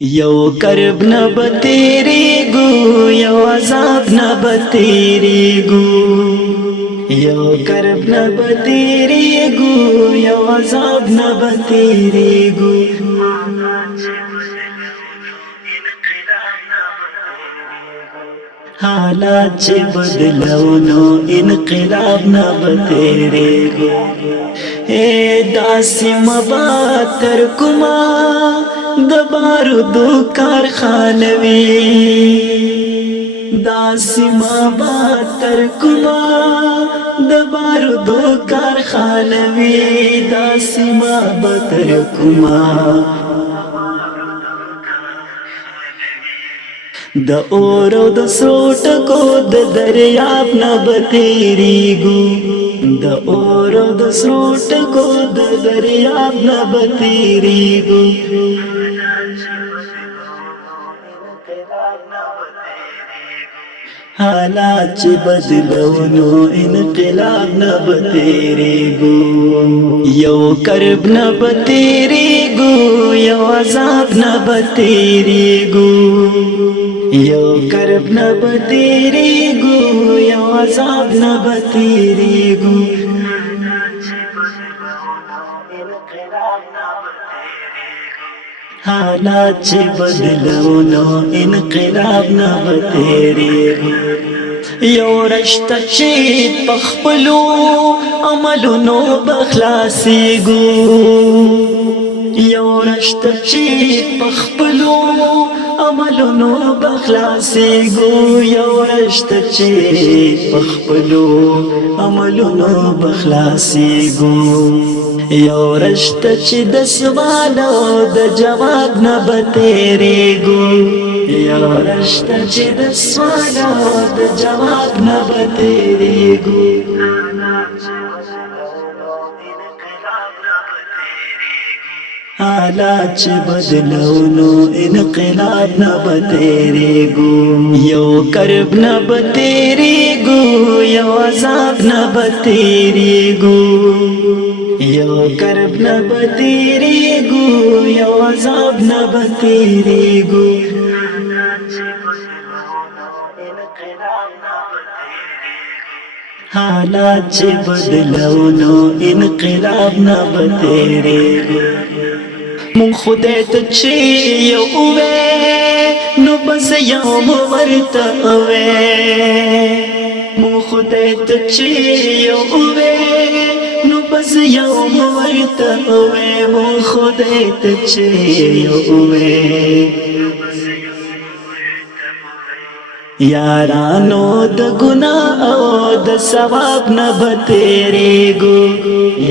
یو کرب نه بتیریږو یو عذاب نه بتیریږو یو کرب نه بتیریږو یو عذاب نه بتیریږو حالات چې بدلو نو انقلاب نه بتیریږو اے داسې مبا تر کوما د بارودو کارخانه وي داسې مبا تر کوما د بارودو کارخانه وي داسې مبا تر کوما د اور او د سروټ کو د دریاب نه بتیریږو د اور او د سروټ کو د دریاب نه بتیریږو حالات چې بدلو نو انقلاب نه بتیریږو یو کرب نه بتیریږو یو عذاب نه بتیریږو یو کرب نه بتیریږو یو عذاب نه بتیریږو حالات چې بدلو نو انقلاب نه بتیریږو یو رشته چې پخپلو عملونو بخلاصیږو یو رشته چې پخپلو عملونو بخلاصیږو یو رشته چې پخپلو عملونو بخلاصیږو یو رشته چې د سوال او د جواب نه بتیریږو یو رشته چې د سوال او د جواب نه بتیریږو حالات چې بدلو نو انقلاب نه بتیریږو یو کرب نه بتیریږو یو عذاب نه بتیریږو یو کرب نه بتیریږو یو عذاب نه بتیریږو حالات چې بدلو نو انقلاب نه بتیریږو مون خدای ته چې یو وې نو بس یو ورته وې مون خدای ته چې یو وې نو بس یو ورته وې مون خدای ته چې یو وې یارانو د ګناه او د ثواب نه بتیریږو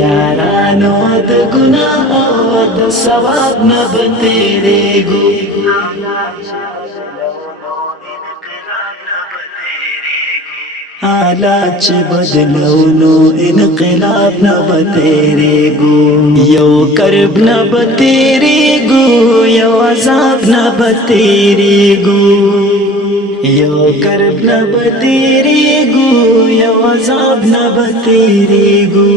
یارانو د ګناه او د ثواب نه بتیریږو حالات چې بدلو نو انقلاب نه بتیریږو یو کرب نه بتیریږو یو عذاب نه بتیریږو یو کرب نه بتیریږو یو عذاب نه بتیریږو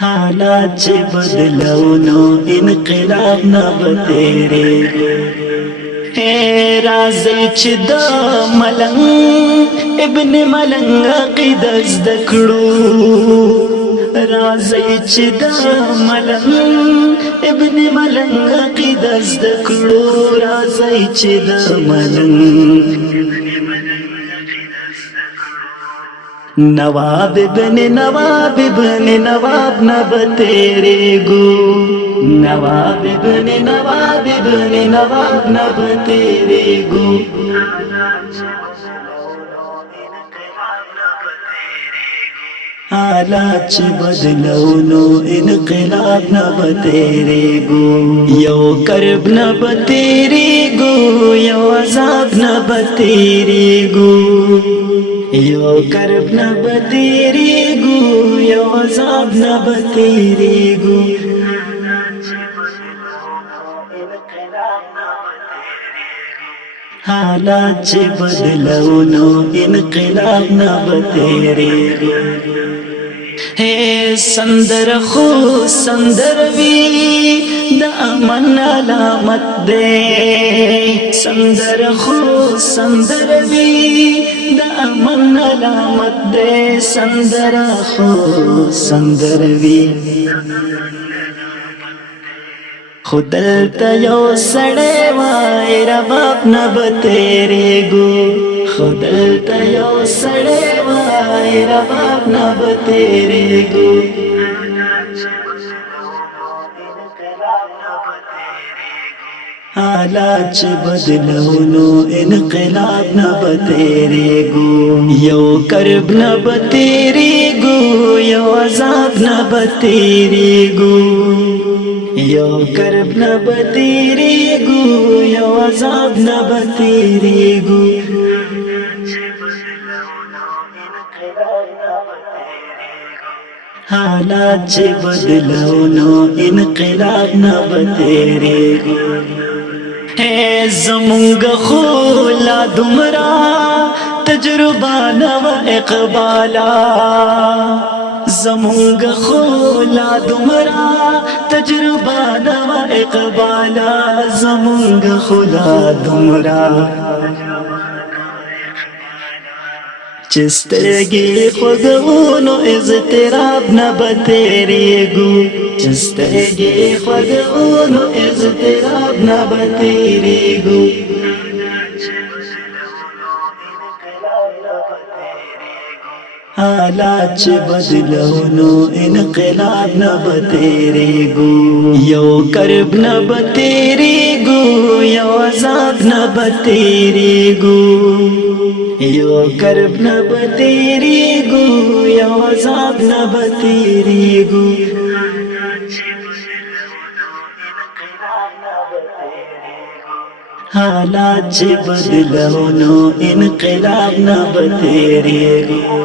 حالات چې بدلو نو انقلاب نه بتیریږو راځي چې د ملنګ ابن ملنګ عقیده زده کړو راځي چې د ملنګ ابن ملنګ عقیده زده کړو راځي چې د ملنګ نواب ابن نواب ابن نواب نه بتیریږو نواب ابن نواب ابن نواب نه بتیریږو حالات چې بدلو نو انقلاب نه بتیریږو یو کرب نه بتیریږو یو عذاب نه بتیریږو یو کرب نه بتیریږو یو عذاب نه بتیریږو حالات چې بدلو نو انقلاب نه بتیریږو ہے سندر خو سندر وی دا امن علامت دے سندر خو سندر وی دا امن علامت دے سندر خو سندر وی خودلتا یو سڑے وای رباب نب تیرے گو خودلتا یو سڑے وای رباب نب تیرے گو حالات چه بدلونو انقلاب نب تیرے گو یو کرب نب تیرے گو یو عذاب نب تیرے گو یو کرب نب تیرے گو یو عذاب نب تیرے گو حالات چه بدلونو انقلاب نب تیرے گو ہے زمونگ خولا دمرا تجربہ نو اقبالا زمونگ خولا دمرا تجربہ نو اقبالا زمونگ خولا دمرا چسترگی خودونو اضطراب نب تیرے گو چسترگی خودونو اضطراب نب تیرے گو حالات چه بدلونو انقلاب نب تیرے گو یو کرب نب تیرے گو یو عذاب نب تیرے گو یو کرب نب تیرے گو یو عذاب نب تیرے گو حالات چه بدلونو انقلاب نب تیرے گو